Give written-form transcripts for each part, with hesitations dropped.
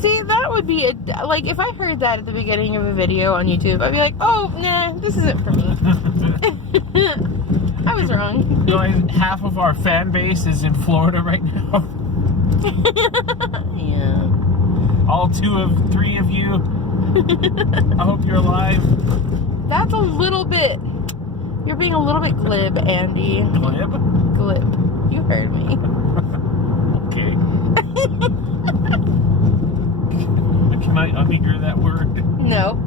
See, that would be like if I heard that at the beginning of a video on YouTube, I'd be like, oh, nah, this isn't for me. I was wrong. Knowing half of our fan base is in Florida right now. Yeah. All 3 of you. I hope you're alive. That's a little bit. You're being a little bit glib, Andy. Glib? Glib. You heard me. Okay. Can I unhear that word? No.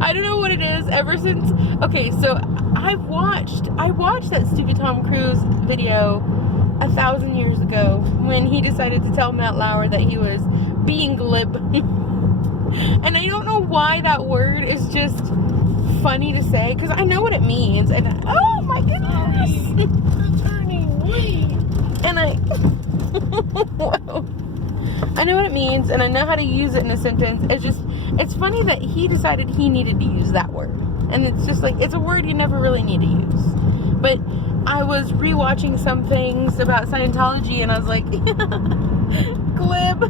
I don't know what it is ever since. Okay, so I watched that stupid Tom Cruise video 1,000 years ago when he decided to tell Matt Lauer that he was being glib. And I don't know why that word is just funny to say, because I know what it means. And oh my goodness. And whoa. I know what it means, and I know how to use it in a sentence. It's funny that he decided he needed to use that word. And it's just like, it's a word you never really need to use. But I was rewatching some things about Scientology, and I was like, glib.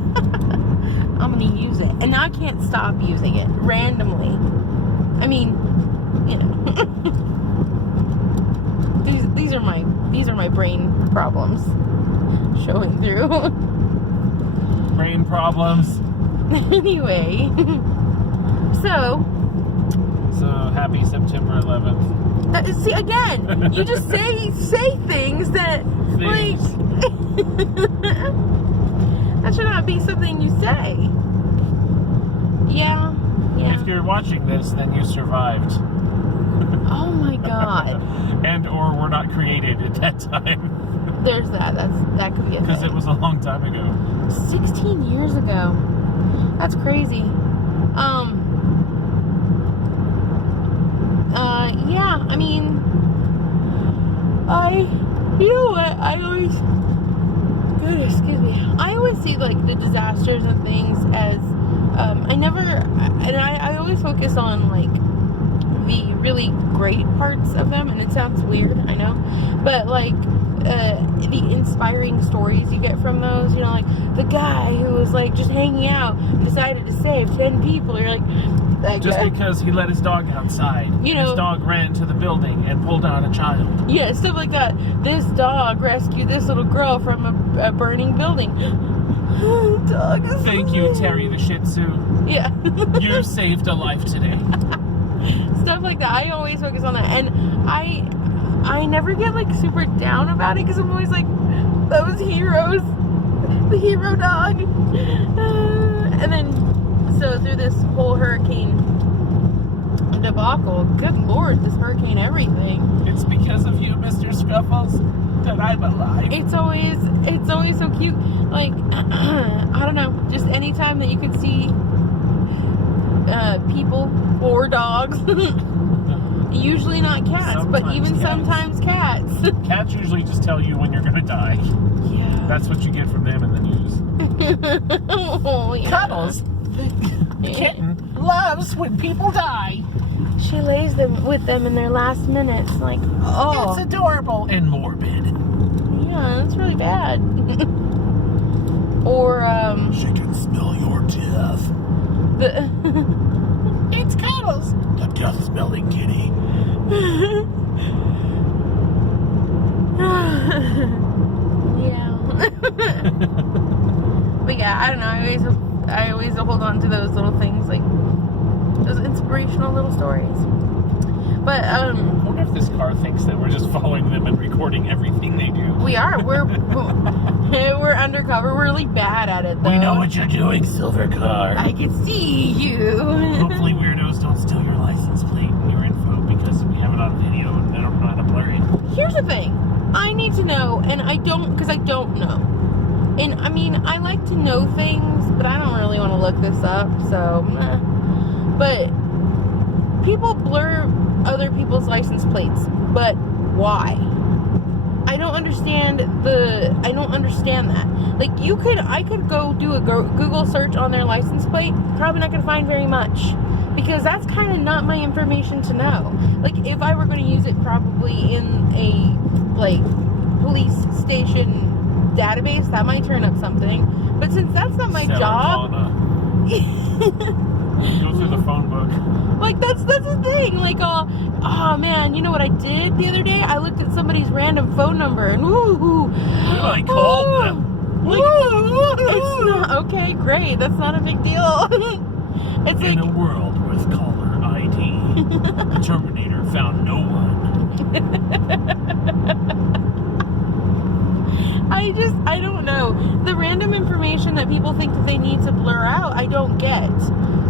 I'm going to use it. And now I can't stop using it randomly. I mean, you know. These are my brain problems showing through. Brain problems. Anyway, so happy September 11th. See, again, you just say things that like that should not be something you say. Yeah. If you're watching this, then you survived. Oh my God. And or were not created at that time. There's that. That could be it. Because it was a long time ago. 16 years ago. That's crazy. Yeah, I mean, you know what, I always see, like, the disasters and things as, I always focus on, like, the really great parts of them, and it sounds weird, I know, but, like, the inspiring stories you get from those, you know, like, the guy who was, like, just hanging out, decided to save 10 people, you're like, that just guy. Because he let his dog outside. You know, his dog ran to the building and pulled out a child. Yeah, stuff like that. This dog rescued this little girl from a burning building. Dog is Thank you, Terry the Shih Tzu. Yeah. You saved a life today. Stuff like that. I always focus on that. And I never get, like, super down about it, because I'm always like, those heroes. The hero dog. And then, so through this whole hurricane debacle, good Lord, this hurricane everything. It's because of you, Mr. Scuffles, that I'm alive. It's always so cute. Like, I don't know, just anytime that you could see people or dogs. Usually not cats, but even sometimes cats. Cats usually just tell you when you're gonna die. Yeah. That's what you get from them in the news. Oh, yeah. Cuddles. The kitten loves when people die. She lays with them in their last minutes. Like, oh. It's adorable and morbid. Yeah, that's really bad. Or, She can smell your death. It's Cuddles, the death-smelling kitty. Yeah. But yeah, I don't know. I always hold on to those little things, like those inspirational little stories. But I wonder if this car thinks that we're just following them and recording everything they do. we are. We're undercover. We're really bad at it, though. We know what you're doing, silver car. I can see you. Hopefully weirdos don't steal your license plate and your info, because we have it on video and they don't know how to blur it. Here's the thing. I need to know, and I don't, because I don't know. And, I mean, I like to know things, but I don't really want to look this up, so, meh. But people blur other people's license plates, but why? I don't understand that. Like, I could go do a Google search on their license plate, probably not going to find very much, because that's kind of not my information to know. Like, if I were going to use it probably in a, like, police station database, that might turn up something. But since that's not my job, go through the phone book. like that's the thing. Like, oh man, you know what I did the other day? I looked at somebody's random phone number and I called them. Like, it's not okay. Great, that's not a big deal. It's in like a world with caller ID, the Terminator found no one. I don't know. The random information that people think that they need to blur out, I don't get.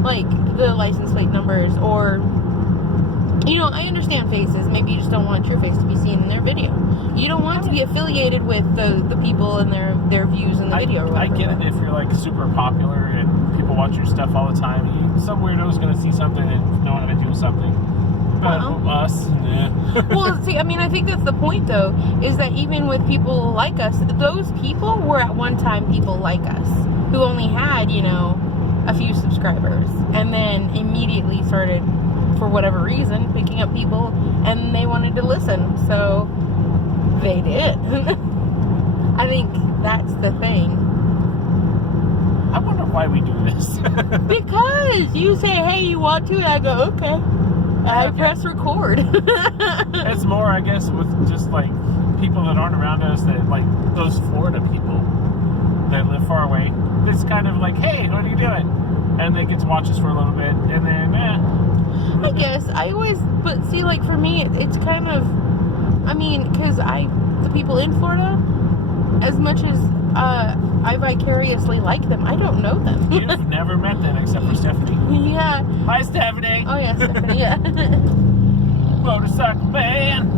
Like the license plate numbers, or, you know, I understand faces. Maybe you just don't want your face to be seen in their video. You don't want to be affiliated with the people and their views in the video. Or whatever. I get it if you're like super popular and people watch your stuff all the time. Some weirdo's gonna see something and know how to do something. But us, yeah. Well, see, I mean, I think that's the point, though, is that even with people like us, those people were at one time people like us who only had, you know, a few subscribers, and then immediately started, for whatever reason, picking up people, and they wanted to listen, so they did. I think that's the thing. I wonder why we do this. Because you say, hey, you want to? And I go, okay. I press record. It's more, I guess, with just like people that aren't around us, that like those Florida people that live far away. It's kind of like, hey, what are you doing? And they get to watch us for a little bit, and then, I guess I always, but see, like for me, it's kind of, I mean, because the people in Florida, as much as I vicariously like them, I don't know them. You've never met them except for Stephanie. Yeah. Hi, Stephanie. Oh yeah, Stephanie. Yeah. Motorcycle man,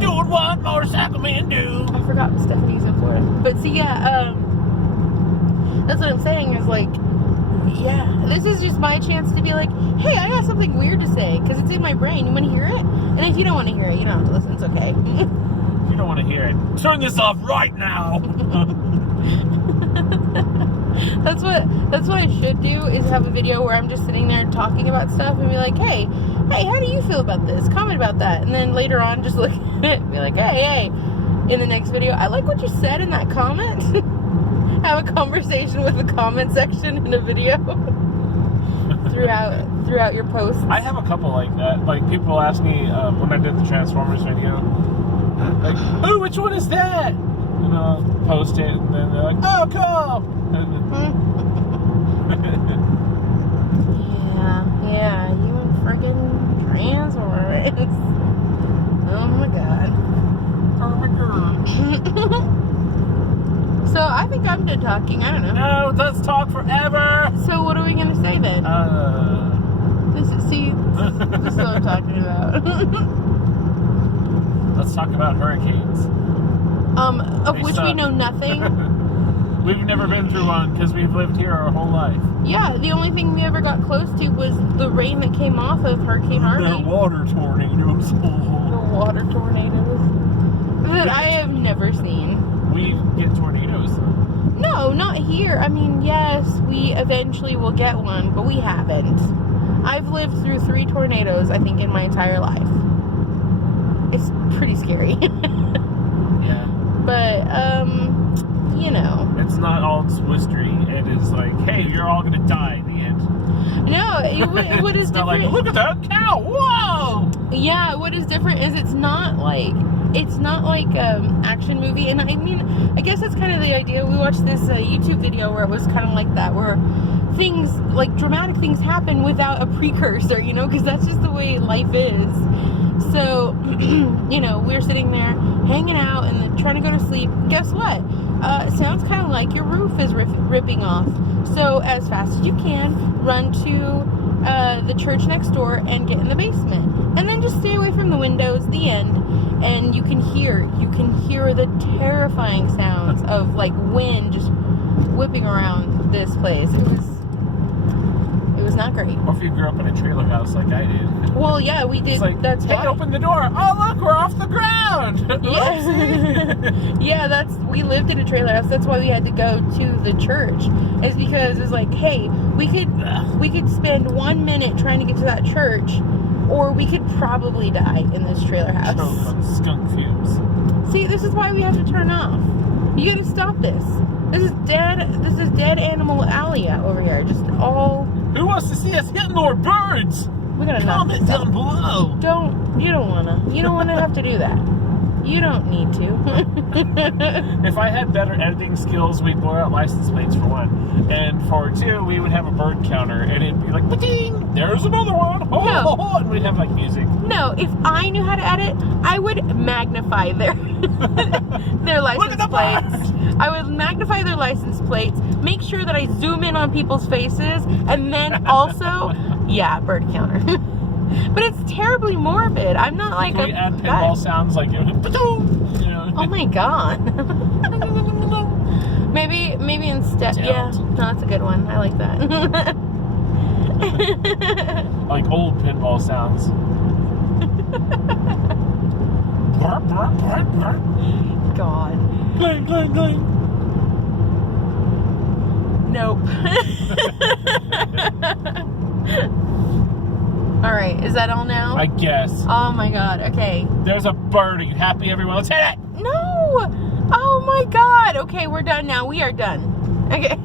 doing what motorcycle men do. I forgot Stephanie's in Florida, but see, yeah, that's what I'm saying. Is like, yeah, this is just my chance to be like, hey, I got something weird to say because it's in my brain. You want to hear it? And if you don't want to hear it, you don't have to listen. It's okay. You don't want to hear it. Turn this off right now. That's what I should do, is have a video where I'm just sitting there talking about stuff and be like, hey, how do you feel about this? Comment about that. And then later on, just look at it and be like, hey, in the next video, I like what you said in that comment. Have a conversation with the comment section in a video throughout your posts. I have a couple like that. Like, people ask me when I did the Transformers video, like, oh, which one is that? And I'll post it, and then they're like, oh, cool. Yeah, you and friggin' Transformers. Oh my god. So I think I'm done talking. I don't know. No, let's talk forever. So what are we gonna say then? This is what I'm talking about. Let's talk about hurricanes. Of which we know nothing. We've never been through one because we've lived here our whole life. Yeah, the only thing we ever got close to was the rain that came off of Hurricane Harvey. They're water tornadoes. The water tornadoes that I have never seen. We get tornadoes. No, not here. I mean, yes, we eventually will get one, but we haven't. I've lived through 3 tornadoes, I think, in my entire life. It's pretty scary. Yeah. But, you know. It's not all twistery. It is like, hey, you're all going to die in the end. No, what is it's not different? like, look at that cow, whoa! Yeah, what is different is it's not like action movie, and I mean, I guess that's kind of the idea. We watched this YouTube video where it was kind of like that, where things, like dramatic things happen without a precursor, you know, because that's just the way life is. So, you know, we're sitting there hanging out and trying to go to sleep. Guess what? It sounds kind of like your roof is ripping off. So, as fast as you can, run to the church next door and get in the basement. And then just stay away from the windows, the end. And you can hear the terrifying sounds of like wind just whipping around this place. It was not great. Or if you grew up in a trailer house like I did. Well, yeah, we did. It's like, that's hey, why. open the door. Oh, look, we're off the ground. Yeah. Yeah, we lived in a trailer house. That's why we had to go to the church. It's because it was like, hey, we could spend 1 minute trying to get to that church, or we could probably die in this trailer house. Skunk fumes. See, this is why we have to turn off. You gotta stop this. This is dead animal alley over here. Just all. Who wants to see us hit more birds? We're gonna knock Comment this out. down below. You don't wanna have to do that. You don't need to. If I had better editing skills, we'd blur out license plates for one. And for two, we would have a bird counter. And it'd be like, ba-ding! There's another one! Oh, No. oh, oh, and we'd have like music. No, if I knew how to edit, I would magnify their license the plates. I would magnify their license plates, make sure that I zoom in on people's faces, and then also, yeah, bird counter. But it's terribly morbid. I'm not like Can we add pinball sounds like, ba-ding! You know? Oh my god. maybe instead. Yeah, no, that's a good one. I like that. Like old pinball sounds. God. Clang, clang, clang. Nope. All right, is that all now? I guess. Oh my god. Okay. There's a bird. Are you happy, everyone? Let's hit it! No. Oh my god. Okay, we're done now. We are done. Okay.